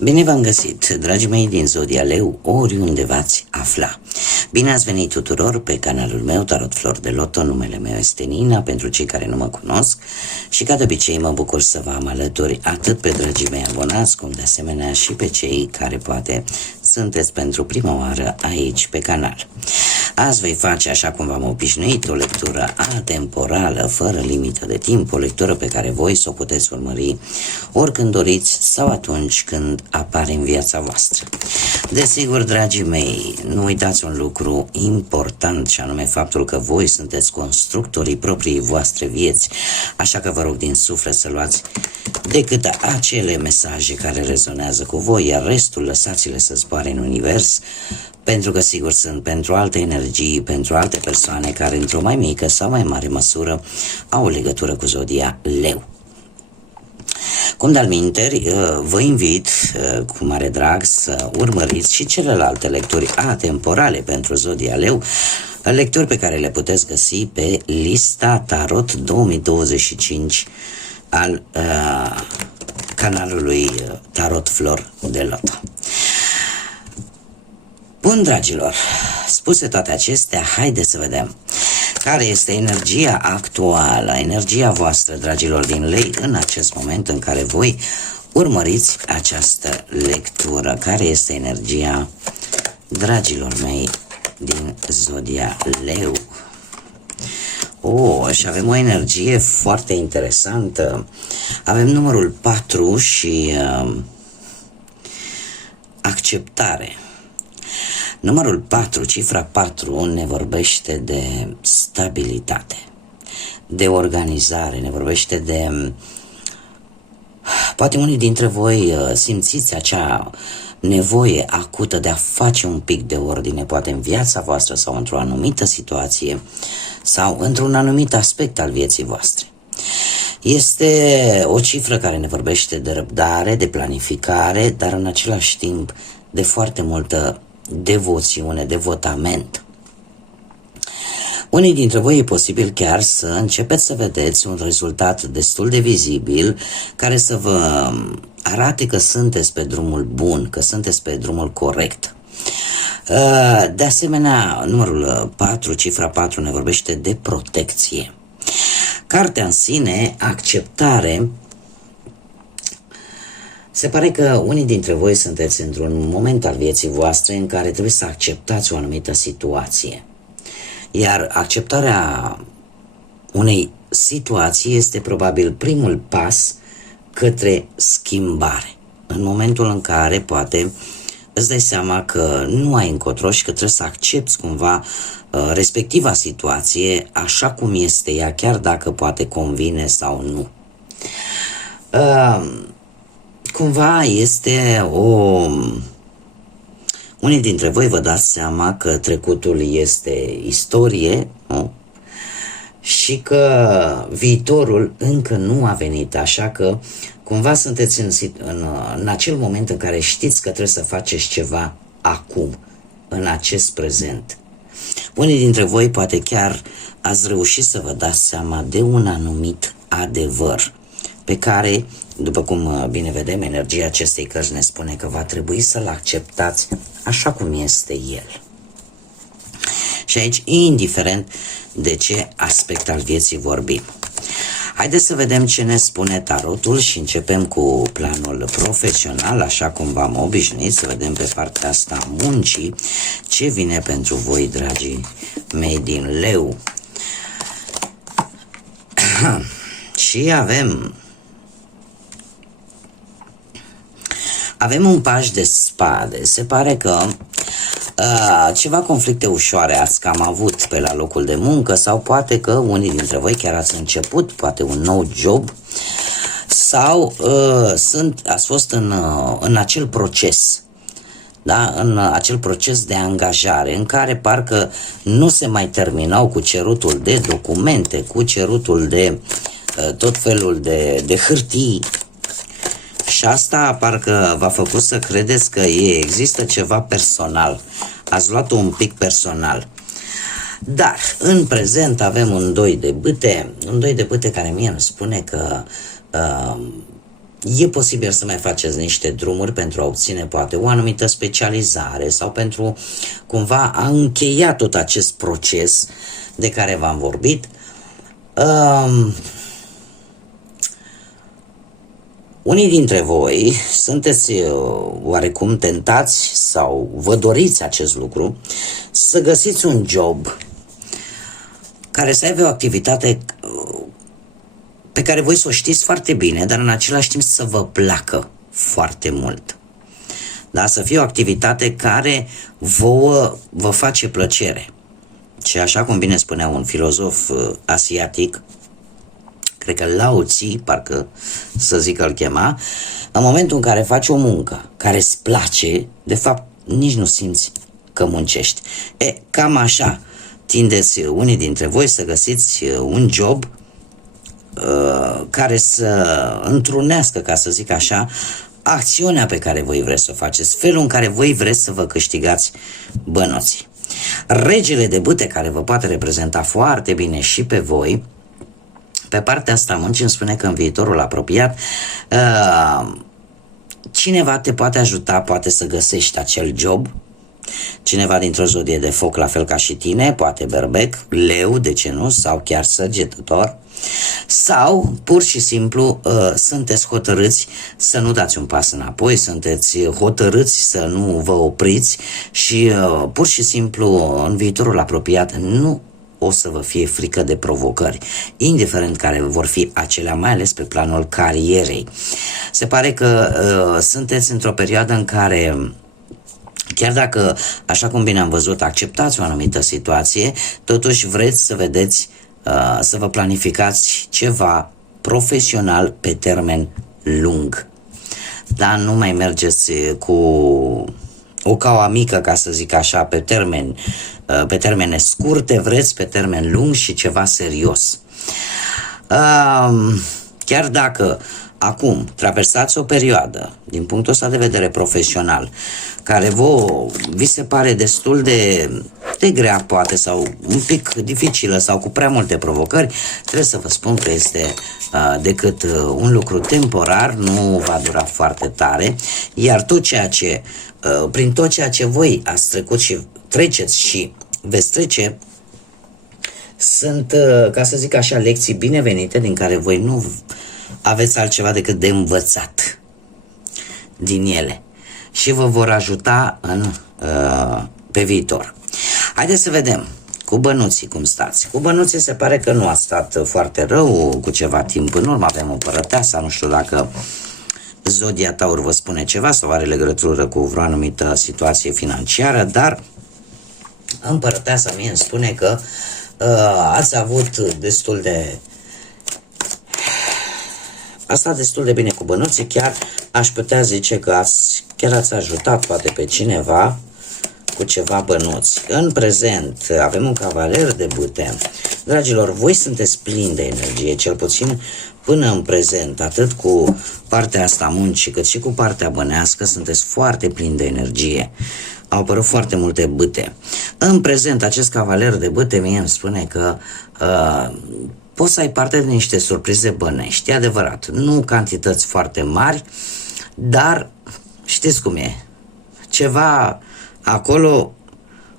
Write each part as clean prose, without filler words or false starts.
Bine v-am găsit, dragii mei din Zodia Leu, oriunde v-ați afla. Bine ați venit tuturor pe canalul meu Tarot Flor de Loto, numele meu este Nina, pentru cei care nu mă cunosc, și ca de obicei mă bucur să vă am alături atât pe dragii mei abonați, cum de asemenea și pe cei care poate sunteți pentru prima oară aici pe canal. Azi voi face, așa cum v-am obișnuit, o lectură atemporală, fără limită de timp, o lectură pe care voi să o puteți urmări oricând doriți sau atunci când apare în viața voastră. Desigur, dragii mei, nu uitați un lucru important, și anume faptul că voi sunteți constructorii proprii voastre vieți, așa că vă rog din suflet să luați decât acele mesaje care rezonează cu voi, iar restul lăsați-le să zboare în univers, pentru că sigur sunt pentru alte energii, pentru alte persoane care într-o mai mică sau mai mare măsură au o legătură cu Zodia Leu. Cum de-al minteri, vă invit cu mare drag să urmăriți și celelalte lecturi atemporale pentru Zodia Leu, lecturi pe care le puteți găsi pe lista Tarot 2025 al canalului Tarot Flor de Loto. Bun, dragilor, spuse toate acestea, haideți să vedem care este energia actuală, energia voastră, dragilor din lei, în acest moment în care voi urmăriți această lectură. Care este energia, dragilor mei, din Zodia Leu? Și avem o energie foarte interesantă. Avem numărul 4 și acceptare. Numărul 4, cifra 4, ne vorbește de stabilitate, de organizare, ne vorbește de... Poate unii dintre voi simțiți acea nevoie acută de a face un pic de ordine, poate în viața voastră sau într-o anumită situație sau într-un anumit aspect al vieții voastre. Este o cifră care ne vorbește de răbdare, de planificare, dar în același timp de foarte multă devoțiune, devotament. Unii dintre voi e posibil chiar să începeți să vedeți un rezultat destul de vizibil care să vă arate că sunteți pe drumul bun, că sunteți pe drumul corect. De asemenea, numărul 4, cifra 4, ne vorbește de protecție. Cartea în sine, acceptare. Se pare că unii dintre voi sunteți într-un moment al vieții voastre în care trebuie să acceptați o anumită situație. Iar acceptarea unei situații este probabil primul pas către schimbare. În momentul în care poate îți dai seama că nu ai încotro și că trebuie să accepti cumva respectiva situație așa cum este ea, chiar dacă poate convine sau nu. Cumva este unii dintre voi vă dați seama că trecutul este istorie, nu? Și că viitorul încă nu a venit, așa că cumva sunteți în acel moment în care știți că trebuie să faceți ceva acum, în acest prezent. Unii dintre voi poate chiar ați reușit să vă dați seama de un anumit adevăr pe care, după cum bine vedem, energia acestei cărți ne spune că va trebui să-l acceptați așa cum este el. Și aici, indiferent de ce aspect al vieții vorbim. Haideți să vedem ce ne spune tarotul și începem cu planul profesional, așa cum v-am obișnuit, să vedem pe partea asta a muncii ce vine pentru voi, dragii mei din leu. Și avem un paș de spade. Se pare că ceva conflicte ușoare ați cam avut pe la locul de muncă sau poate că unii dintre voi chiar ați început poate un nou job sau ați fost în acel proces, da? În acel proces de angajare în care parcă nu se mai terminau cu cerutul de documente, cu cerutul de tot felul de hârtii. Și asta parcă v-a făcut să credeți că există ceva personal. Ați luat-o un pic personal. Dar în prezent avem un doi de bâte care mie îmi spune că E posibil să mai faceți niște drumuri pentru a obține poate o anumită specializare sau pentru cumva a încheia tot acest proces de care v-am vorbit. Unii dintre voi sunteți oarecum tentați sau vă doriți acest lucru, să găsiți un job care să aibă o activitate pe care voi să o știți foarte bine, dar în același timp să vă placă foarte mult. Da? Să fie o activitate care vă face plăcere. Și așa cum bine spunea un filozof asiatic, cred că Lao Tzu, parcă să zic îl chema, în momentul în care faci o muncă care îți place, de fapt nici nu simți că muncești. Cam așa tindeți unii dintre voi să găsiți un job care să întrunească, ca să zic așa, acțiunea pe care voi vreți să o faceți, felul în care voi vreți să vă câștigați bănuții. Regele de bâte, care vă poate reprezenta foarte bine și pe voi, pe partea asta muncii îmi spune că în viitorul apropiat cineva te poate ajuta, poate să găsești acel job, cineva dintr-o zodie de foc, la fel ca și tine, poate berbec, leu, de ce nu, sau chiar săgetător, sau pur și simplu sunteți hotărâți să nu dați un pas înapoi, sunteți hotărâți să nu vă opriți și pur și simplu în viitorul apropiat nu o să vă fie frică de provocări, indiferent care vor fi acelea, mai ales pe planul carierei. Se pare că sunteți într-o perioadă în care, chiar dacă, așa cum bine am văzut, acceptați o anumită situație, totuși vreți să vedeți, să vă planificați ceva profesional pe termen lung. Dar nu mai mergeți cu o caua mică, ca să zic așa, pe termene scurte, vreți pe termen lung și ceva serios. Chiar dacă acum traversați o perioadă, din punctul ăsta de vedere profesional, care vi se pare destul de grea poate, sau un pic dificilă, sau cu prea multe provocări, trebuie să vă spun că este decât un lucru temporar, nu va dura foarte tare, iar prin tot ceea ce voi ați trecut și treceți și veți trece, sunt, ca să zic așa, lecții binevenite din care voi nu aveți altceva decât de învățat din ele și vă vor ajuta pe viitor. Haideți să vedem cu bănuții cum stați. Cu bănuții se pare că nu a stat foarte rău cu ceva timp în urmă. Avem împărăteasa, nu știu dacă zodia Taur vă spune ceva sau are legătură cu vreo anumită situație financiară, dar împărăteasa mie îmi spune că ați avut destul de bine cu bănuții, chiar aș putea zice că chiar ați ajutat poate pe cineva cu ceva bănuți. În prezent avem un cavaler de bâte. Dragilor, voi sunteți plini de energie, cel puțin până în prezent, atât cu partea asta muncii, cât și cu partea bănească, sunteți foarte plini de energie. Au apărut foarte multe bâte. În prezent, acest cavaler de bâte mie îmi spune că poți să ai parte de niște surprize bănești, e adevărat, nu cantități foarte mari, dar știți cum e, ceva acolo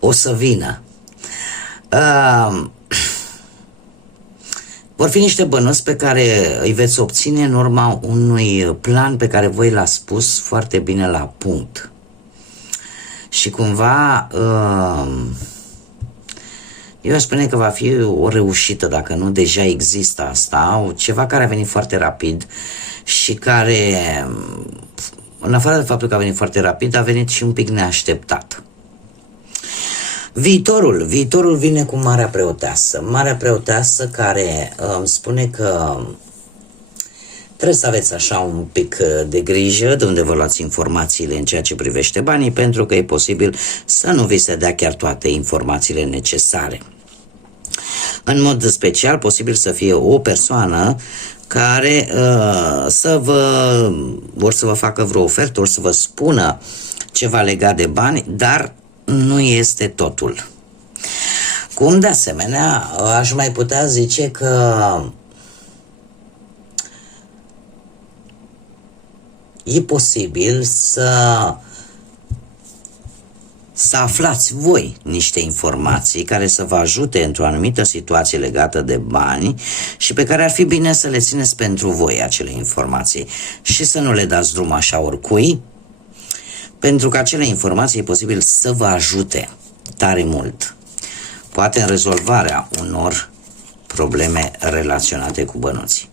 o să vină. Vor fi niște bănuți pe care îi veți obține în urma unui plan pe care voi l-ați pus foarte bine la punct. Și cumva eu aș spune că va fi o reușită, dacă nu deja există asta, ceva care a venit foarte rapid și care, în afară de faptul că a venit foarte rapid, a venit și un pic neașteptat. Viitorul vine cu Marea Preoteasă care îmi spune că trebuie să aveți așa un pic de grijă de unde vă luați informațiile în ceea ce privește banii, pentru că e posibil să nu vi se dea chiar toate informațiile necesare. În mod special, posibil să fie o persoană care vor să vă facă vreo ofertă, ori să vă spună ceva legat de bani, dar nu este totul. Cum de asemenea, aș mai putea zice că e posibil să aflați voi niște informații care să vă ajute într-o anumită situație legată de bani și pe care ar fi bine să le țineți pentru voi acele informații și să nu le dați drum așa oricui, pentru că acele informații e posibil să vă ajute tare mult, poate în rezolvarea unor probleme relaționate cu bănuții.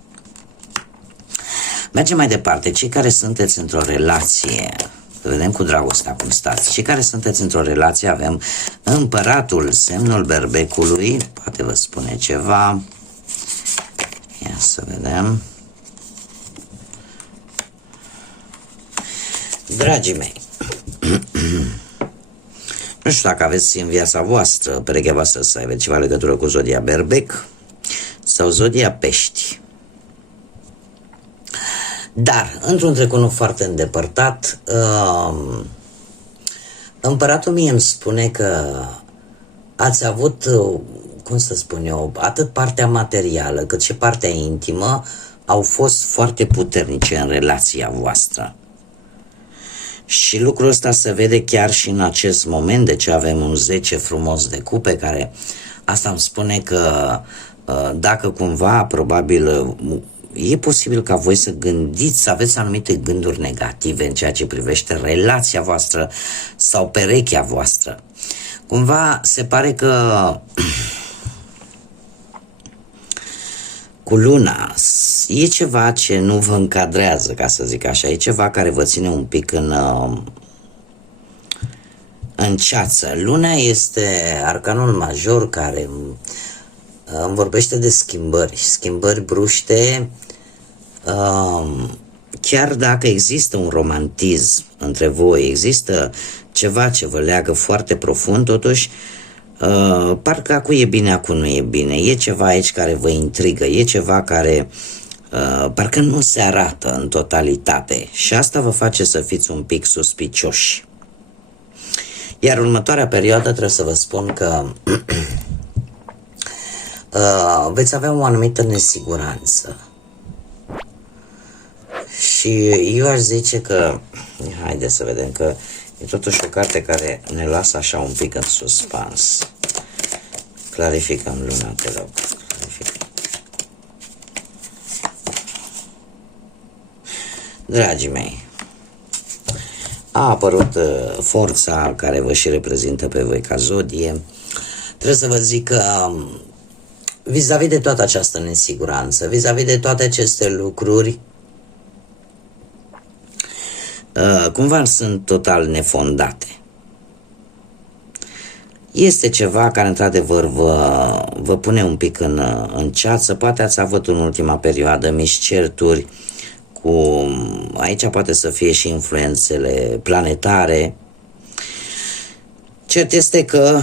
Mergem mai departe. Cei care sunteți într-o relație, să vedem cu dragostea cum stați. Cei care sunteți într-o relație, avem împăratul, semnul berbecului, poate vă spune ceva. Ia să vedem. Dragii mei, nu știu dacă aveți în viața voastră, perechea voastră, să aveți ceva legătură cu zodia berbec sau zodia pești. Dar, într-un trecut nu foarte îndepărtat, împăratul mie îmi spune că ați avut, cum să spun eu, atât partea materială cât și partea intimă au fost foarte puternice în relația voastră. Și lucrul ăsta se vede chiar și în acest moment, de ce avem un 10 frumos de cupe, care asta îmi spune că dacă cumva, probabil, e posibil ca voi să gândiți, să aveți anumite gânduri negative în ceea ce privește relația voastră sau perechea voastră. Cumva se pare că cu luna e ceva ce nu vă încadrează, ca să zic așa, e ceva care vă ține un pic în ceață. Luna este arcanul major care îmi vorbește de schimbări bruște, chiar dacă există un romantism între voi, există ceva ce vă leagă foarte profund, totuși parcă acu e bine, acu nu e bine, e ceva aici care vă intrigă, e ceva care parcă nu se arată în totalitate și asta vă face să fiți un pic suspicioși. Iar următoarea perioadă trebuie să vă spun că veți avea o anumită nesiguranță. Și eu aș zice că, haideți să vedem, că e totuși o carte care ne lasă așa un pic în suspans. Clarificăm, Luna, te rog. Clarificăm. Dragii mei, a apărut forța care vă și reprezintă pe voi ca zodie. Trebuie să vă zic că vis-a-vis de toată această nesiguranță, vis-a-vis de toate aceste lucruri, cumva sunt total nefondate. Este ceva care într-adevăr vă pune un pic în ceață. Poate ați avut în ultima perioadă mici certuri aici poate să fie și influențele planetare. Cert este că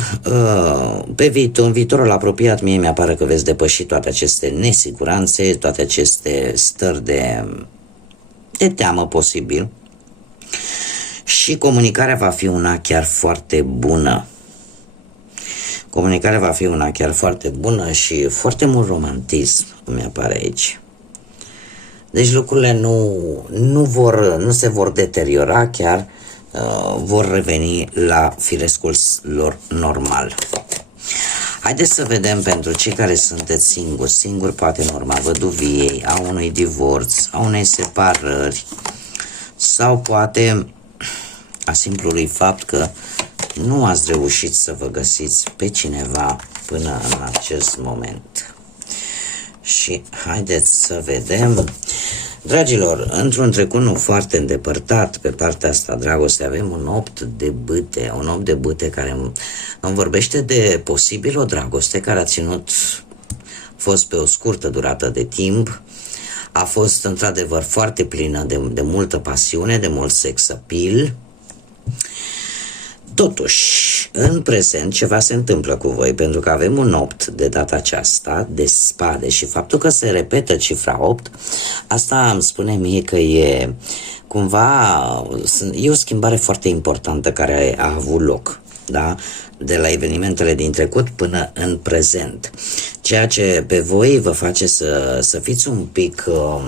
în viitorul apropiat mie mi-apare că veți depăși toate aceste nesiguranțe, toate aceste stări de teamă posibil și comunicarea va fi una chiar foarte bună. Comunicarea va fi una chiar foarte bună și foarte mult romantism îmi apare aici. Deci lucrurile nu se vor deteriora, chiar vor reveni la firescul lor normal. Haideți să vedem pentru cei care sunteți singuri, poate în urma văduviei, a unui divorț, a unei separări sau poate a simplului fapt că nu ați reușit să vă găsiți pe cineva până în acest moment. Și haideți să vedem, dragilor, într-un trecut nu foarte îndepărtat, pe partea asta dragoste, avem un 8 de bâte, care îmi vorbește de posibil o dragoste care a fost pe o scurtă durată de timp, a fost într-adevăr foarte plină de multă pasiune, de mult sex appeal. Totuși, în prezent ceva se întâmplă cu voi, pentru că avem un 8 de data aceasta, de spade, și faptul că se repetă cifra 8, asta îmi spune mie că e o schimbare foarte importantă care a avut loc. da? De la evenimentele din trecut până în prezent. Ceea ce pe voi vă face să fiți un pic,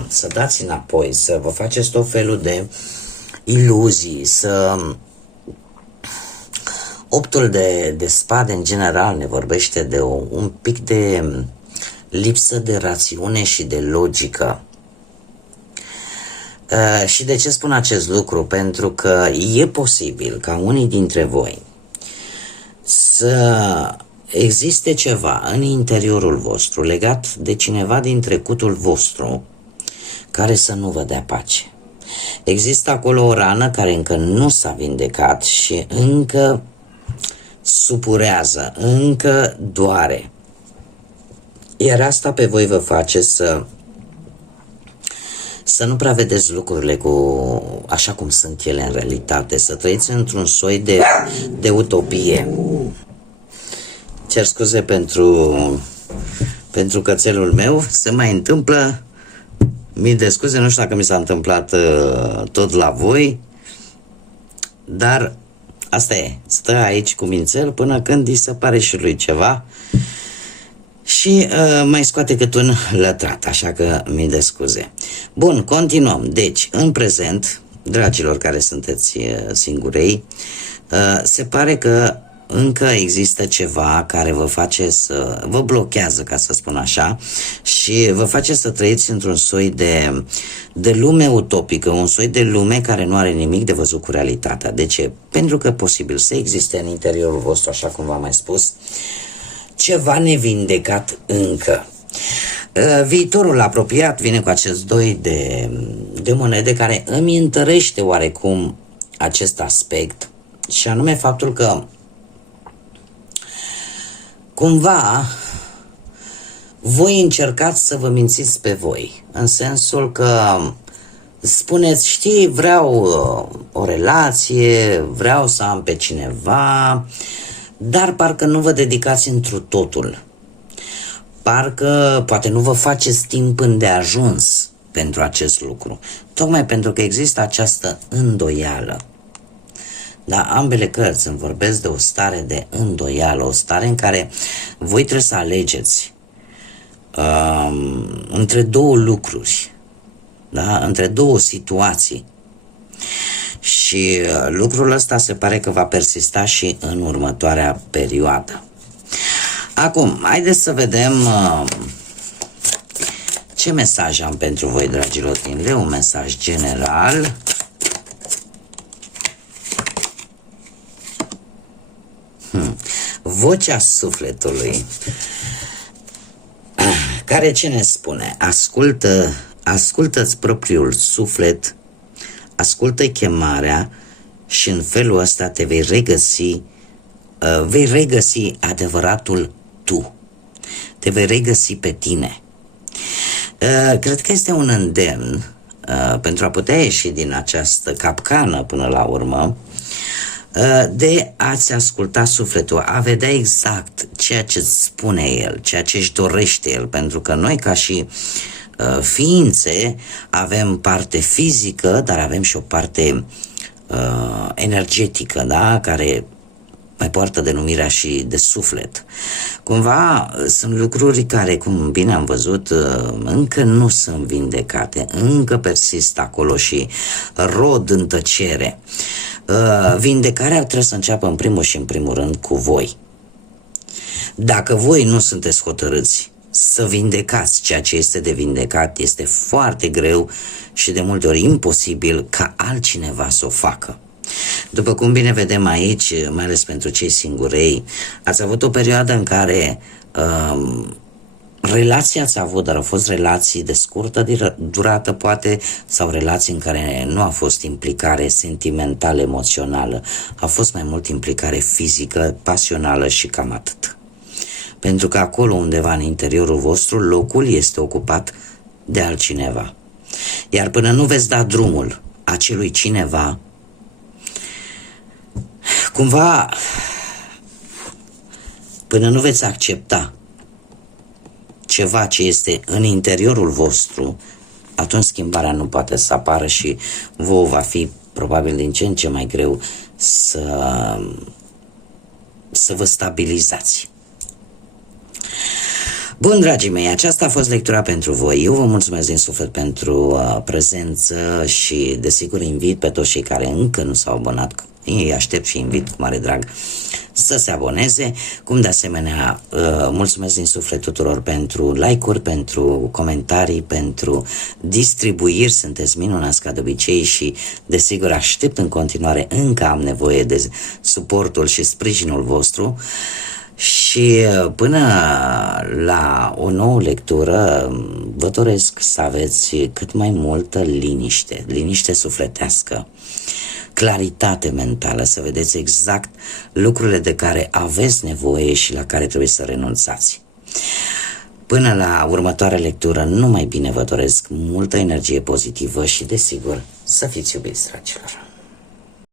să dați înapoi, să vă faceți tot felul de iluzii, Optul de spade în general ne vorbește de un pic de lipsă de rațiune și de logică. Și de ce spun acest lucru? Pentru că e posibil ca unii dintre voi să existe ceva în interiorul vostru legat de cineva din trecutul vostru care să nu vă dea pace. Există acolo o rană care încă nu s-a vindecat și încă supurează, încă doare. Iar asta pe voi vă face să nu prea vedeți lucrurile așa cum sunt ele în realitate, să trăiți într-un soi de utopie. Cer scuze pentru cățelul meu, se mai întâmplă mii de scuze, nu știu dacă mi s-a întâmplat tot la voi, dar asta e, stă aici cu mințel până când îi se pare și lui ceva și mai scoate cât un lătrat, așa că mii de scuze. Bun, continuăm. Deci, în prezent, dragilor care sunteți singurei, se pare că încă există ceva care vă face vă blochează, ca să spun așa, și vă face să trăiți într-un soi de lume utopică, un soi de lume care nu are nimic de văzut cu realitatea. De ce? Pentru că e posibil să existe în interiorul vostru, așa cum v-am mai spus, ceva nevindecat încă. Viitorul apropiat vine cu acest doi de monede care îmi întărește oarecum acest aspect, și anume faptul că cumva voi încercați să vă mințiți pe voi, în sensul că spuneți, știi, vreau o relație, vreau să am pe cineva, dar parcă nu vă dedicați întru totul. Parcă poate nu vă faceți timp îndeajuns pentru acest lucru, tocmai pentru că există această îndoială. Da, ambele cărți îmi vorbesc de o stare de îndoială, o stare în care voi trebuie să alegeți între două lucruri, da? Între două situații. Și lucrul ăsta se pare că va persista și în următoarea perioadă. Acum, haideți să vedem ce mesaj am pentru voi, dragilor din Leu, un mesaj general. Vocea sufletului, care ce ne spune? Ascultă-ți propriul suflet, ascultă chemarea și în felul ăsta te vei regăsi adevăratul tu, te vei regăsi pe tine. Cred că este un îndemn pentru a putea ieși din această capcană până la urmă, de a-ți asculta sufletul, a vedea exact ceea ce îți spune el, ceea ce își dorește el, pentru că noi ca și ființe avem parte fizică, dar avem și o parte energetică, da? Care mai poartă denumirea și de suflet. Cumva sunt lucruri care, cum bine am văzut, încă nu sunt vindecate, încă persistă acolo și rod în tăcere. Vindecarea trebuie să înceapă în primul și în primul rând cu voi. Dacă voi nu sunteți hotărâți să vindecați ceea ce este de vindecat, este foarte greu și de multe ori imposibil ca altcineva să o facă. După cum bine vedem aici, mai ales pentru cei singurei, ați avut o perioadă în care relații ați avut, dar au fost relații de scurtă durată, poate, sau relații în care nu a fost implicare sentimentală, emoțională, a fost mai mult implicare fizică, pasională și cam atât. Pentru că acolo undeva în interiorul vostru, locul este ocupat de altcineva. Iar până nu veți da drumul acelui cineva, cumva, până nu veți accepta ceva ce este în interiorul vostru, atunci schimbarea nu poate să apară și vouă va fi probabil din ce în ce mai greu să vă stabilizați. Bun, dragii mei, aceasta a fost lectura pentru voi. Eu vă mulțumesc din suflet pentru prezență și desigur invit pe toți cei care încă nu s-au abonat, îi aștept și invit cu mare drag să se aboneze, cum de asemenea mulțumesc din suflet tuturor pentru like-uri, pentru comentarii, pentru distribuiri, sunteți minunați ca de obicei și desigur aștept în continuare, încă am nevoie de suportul și sprijinul vostru. Și până la o nouă lectură, vă doresc să aveți cât mai multă liniște, liniște sufletească, claritate mentală, să vedeți exact lucrurile de care aveți nevoie și la care trebuie să renunțați. Până la următoarea lectură, numai bine vă doresc multă energie pozitivă și, desigur, să fiți iubiți, dragilor!